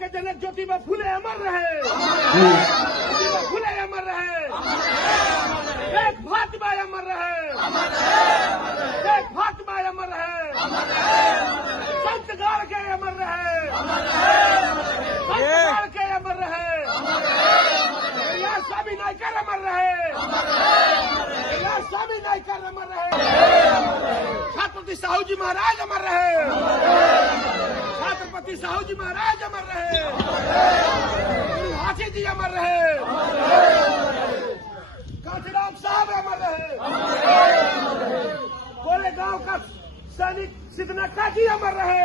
के जनक ज्योतिबा फुले अमर रहे, ज्योतिबा फुले अमर रहे, एक फातिमा अमर रहे, एक फातिमा अमर रहे, संत गाड़ के अमर रहे, संत गाड़ के अमर रहे, यहाँ स्वामी नायकर अमर रहे, यहाँ स्वामी नायकर अमर रहे, छत्रपति साहू जी महाराज अमर रहे, छत्रपति साहू जी महाराज अमर रहे, हाथी जी अमर रहे, कांचीराम साहब अमर रहे, कोले गांव का सैनिक सिद्धनाथ जी अमर रहे।